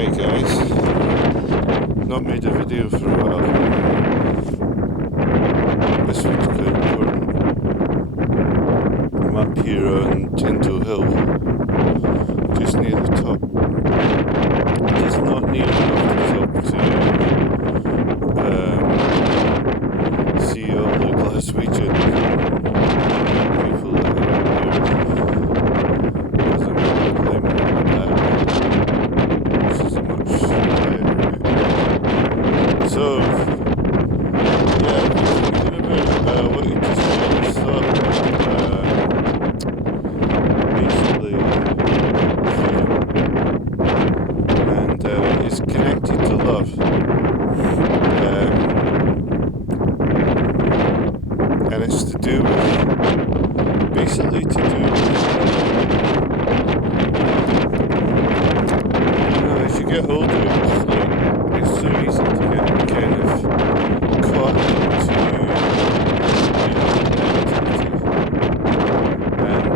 Right guys, not made a video for a while. This one's quite important. I'm up here on Tyndall Hill, just near the top. Just not near enough to talk to see all the Glaswegian people that are up there. Because I'm not climbing on that. This is a much higher route. So, yeah, I've been thinking about what you just thought basically freedom, and it's connected to love. And it's to do with, basically to do with, as you get older, it's so easy to get kind of caught into negativity. And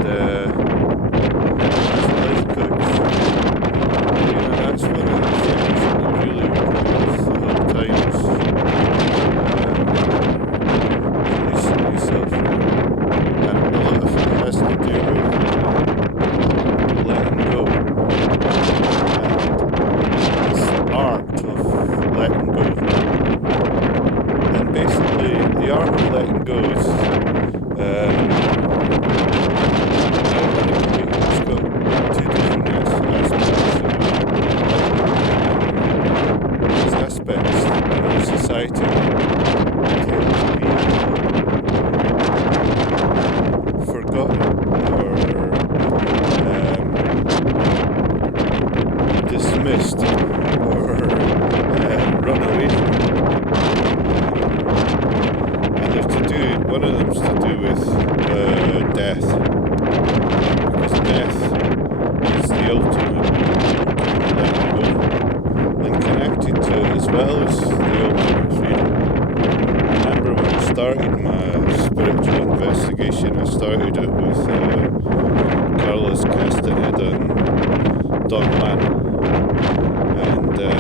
as a life coach, that's one of the things that really works the whole time is releasing yourself. And a lot of it has to do with letting go. And this art of letting go. And basically, the art of letting go is ironically, it's got two different aspects. These aspects in our society tend to be forgotten or dismissed or run away from. And they're to do, one of them's to do with death, because death is the ultimate letting go, and connected to it as well as the ultimate freedom. Remember when I started my spiritual investigation, I started it with Carlos Castaneda and Don Juan. And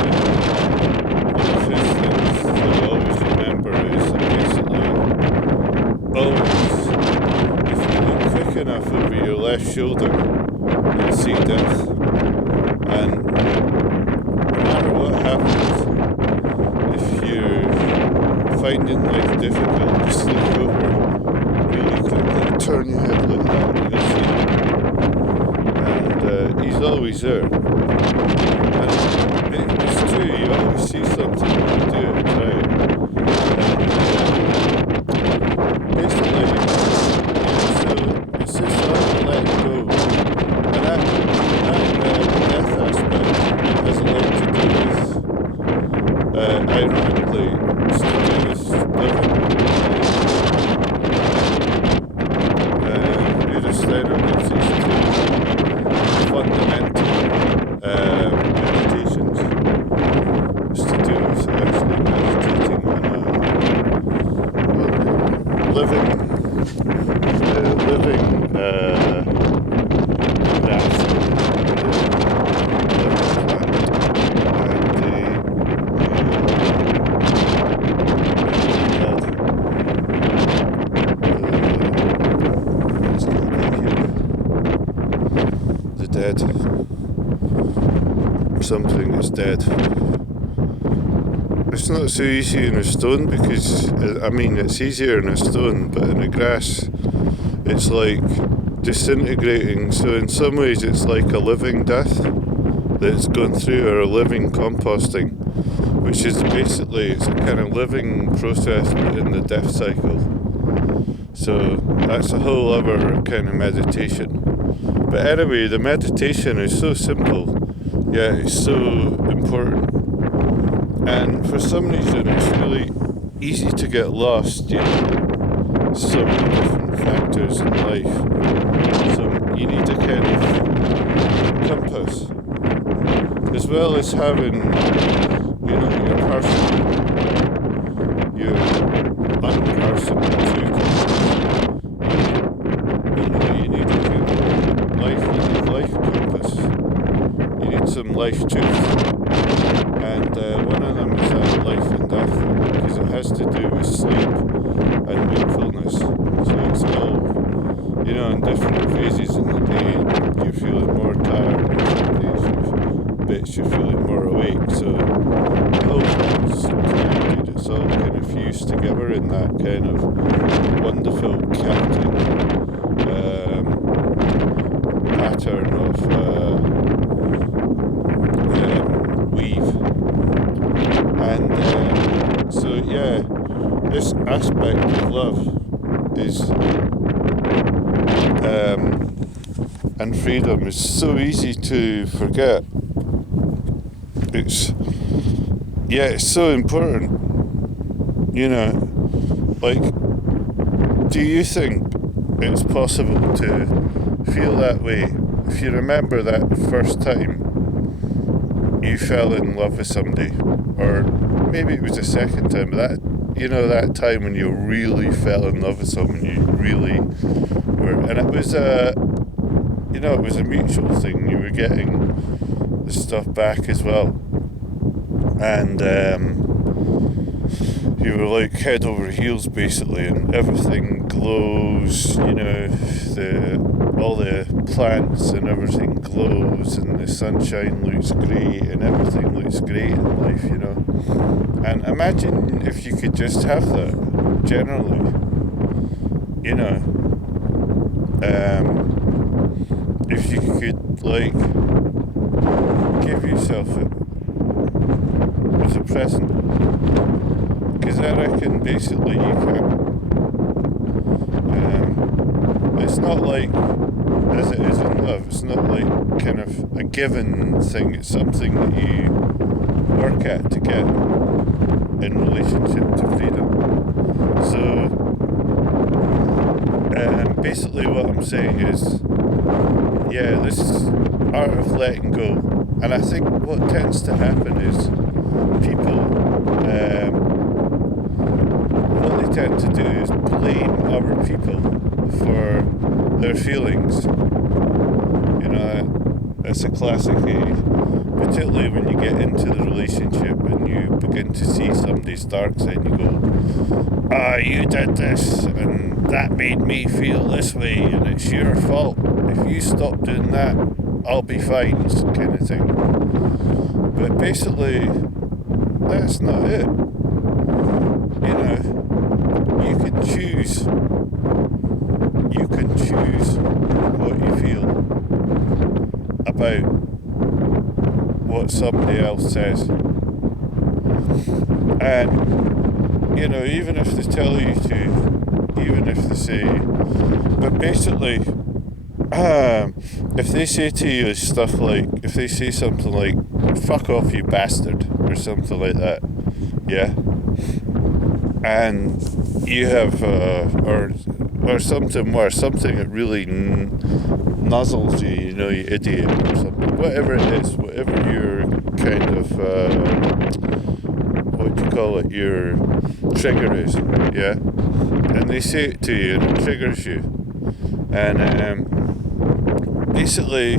one of his things that I always remember is that basically, always, if you look quick enough over your left shoulder, you'll see death. And no matter what happens, if you're finding life difficult, just look over really quickly, turn your head like that, and you'll see him. And he's always there. And it's true, you always see something when you do it, right? Basically, so it's this sort of letting go. And that death aspect has a lot to do with, ironically, it's to do with living. Steiner gives these two fundamental meditations. It's to do with actually meditating on living that dead. Something is dead. It's not so easy in a stone because, it's easier in a stone, but in the grass it's like disintegrating. So in some ways it's like a living death that's gone through, or a living composting, which is basically, it's a kind of living process in the death cycle. So that's a whole other kind of meditation. But anyway, the meditation is so simple, yet it's so important. And for some reason, it's really easy to get lost, so many different factors in life. So you need a kind of compass, as well as having, your personal, your unpersonal too. You need a kind of life compass. You need some life truth. and one of them is a life and death thing, because it has to do with sleep and wakefulness. So it's all, in different phases in the day, you're feeling more tired, and some days bits you're feeling more awake. So the whole thing's connected. It's all kind of fused together in that kind of wonderful chaotic pattern of weave. And so yeah, this aspect of love is and freedom is so easy to forget. It's so important. Like, do you think it's possible to feel that way if you remember that first time you fell in love with somebody, or maybe it was the second time, but that time when you really fell in love with someone, you really were, and it was it was a mutual thing. You were getting the stuff back as well, and you were like head over heels basically, and everything glows. All the plants and everything glows, and the sunshine looks great, and everything looks great in life. And imagine if you could just have that generally. If you could give yourself it as a present, because I reckon basically you can. It's not like as it is in love. It's not like kind of a given thing. It's something that you work at to get in relationship to freedom. So basically what I'm saying is, this art of letting go. And I think what tends to happen is people, what they tend to do is blame other people for their feelings. That's a classic age, particularly when you get into the relationship and you begin to see somebody's dark side. You go, you did this and that made me feel this way, and it's your fault. If you stop doing that, I'll be fine, kind of thing. But basically, that's not it. You can choose. You can choose what you feel about what somebody else says. And, even if they tell you to, even if they say, but basically, if they say to you stuff like, if they say something like, fuck off you bastard, or something like that, and you have, or something worse, something that really nuzzles you, you idiot, or something, whatever it is, whatever your kind of, what do you call it, your trigger is, and they say it to you and it triggers you, and basically,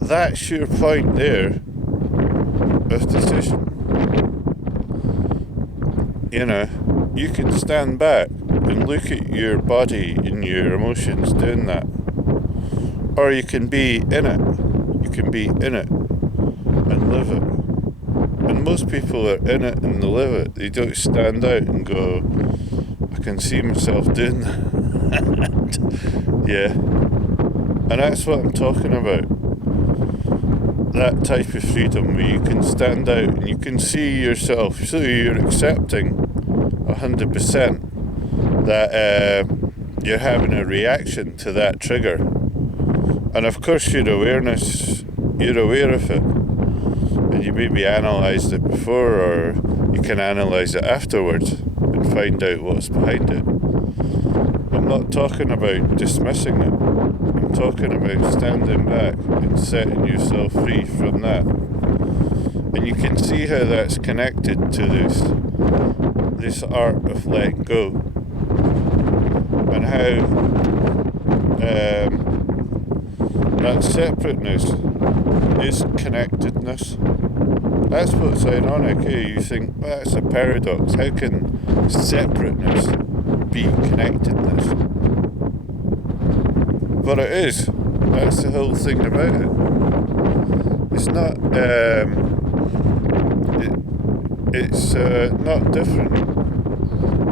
that's your point there of decision. You can stand back and look at your body and your emotions doing that, or you can be in it. You can be in it and live it. And most people are in it and they live it. They don't stand out and go, I can see myself doing that. And that's what I'm talking about. That type of freedom where you can stand out and you can see yourself, so you're accepting 100% that you're having a reaction to that trigger. And of course you're aware of it, and you maybe analysed it before, or you can analyse it afterwards and find out what's behind it. I'm not talking about dismissing it. I'm talking about standing back and setting yourself free from that. And you can see how that's connected to this art of letting go, and how that separateness is connectedness. That's what's ironic, eh? You think, well, that's a paradox. How can separateness be connectedness? But it is. That's the whole thing about it. It's not. It's not different.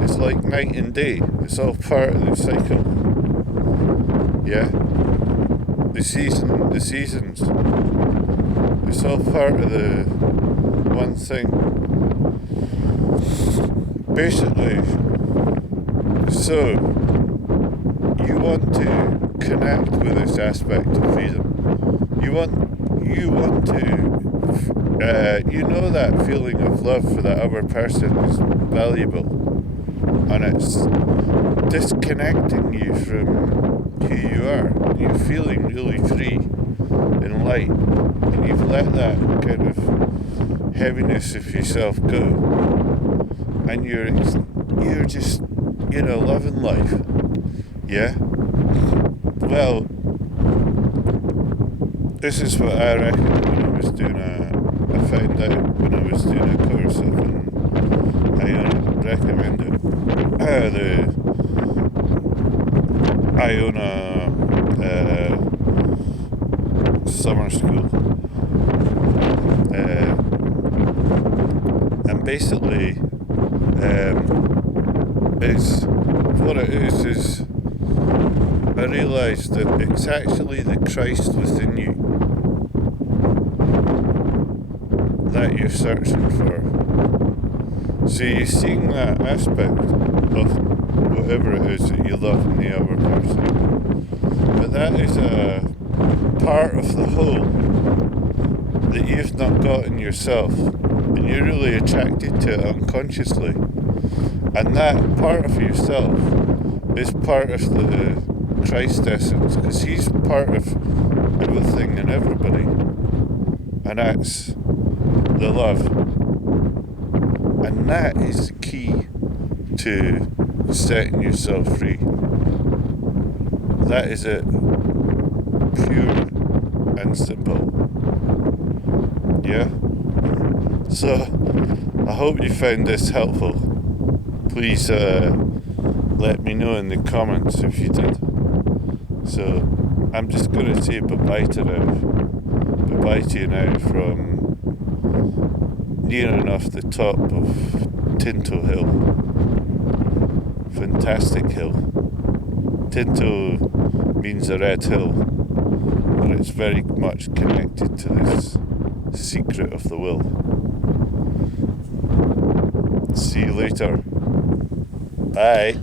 It's like night and day. It's all part of the cycle. Yeah. The seasons. It's all part of the one thing. Basically, so you want to connect with this aspect of freedom. You want to, you know, that feeling of love for that other person is valuable, and it's disconnecting you from who you are. You're feeling really free and light, and you've let that kind of heaviness of yourself go, and you're just, you know, loving life. Yeah. Well, this is what I reckon when I was doing I found out when I was doing a course up in Iona, recommend it. The Iona summer school. And basically, it's what it is I realised that it's actually the Christ within you that you're searching for. So you're seeing that aspect of whatever it is that you love in the other person. But that is a part of the whole that you've not got in yourself, and you're really attracted to it unconsciously. And that part of yourself is part of the Christ essence, because he's part of everything and everybody, and that's the love, and that is the key to setting yourself free. That is it, pure and simple. Yeah. So I hope you found this helpful. Please let me know in the comments if you did. So I'm just going to say bye-bye to you now from near enough the top of Tinto Hill. Fantastic hill. Tinto means a red hill, but it's very much connected to this secret of the will. See you later. Bye.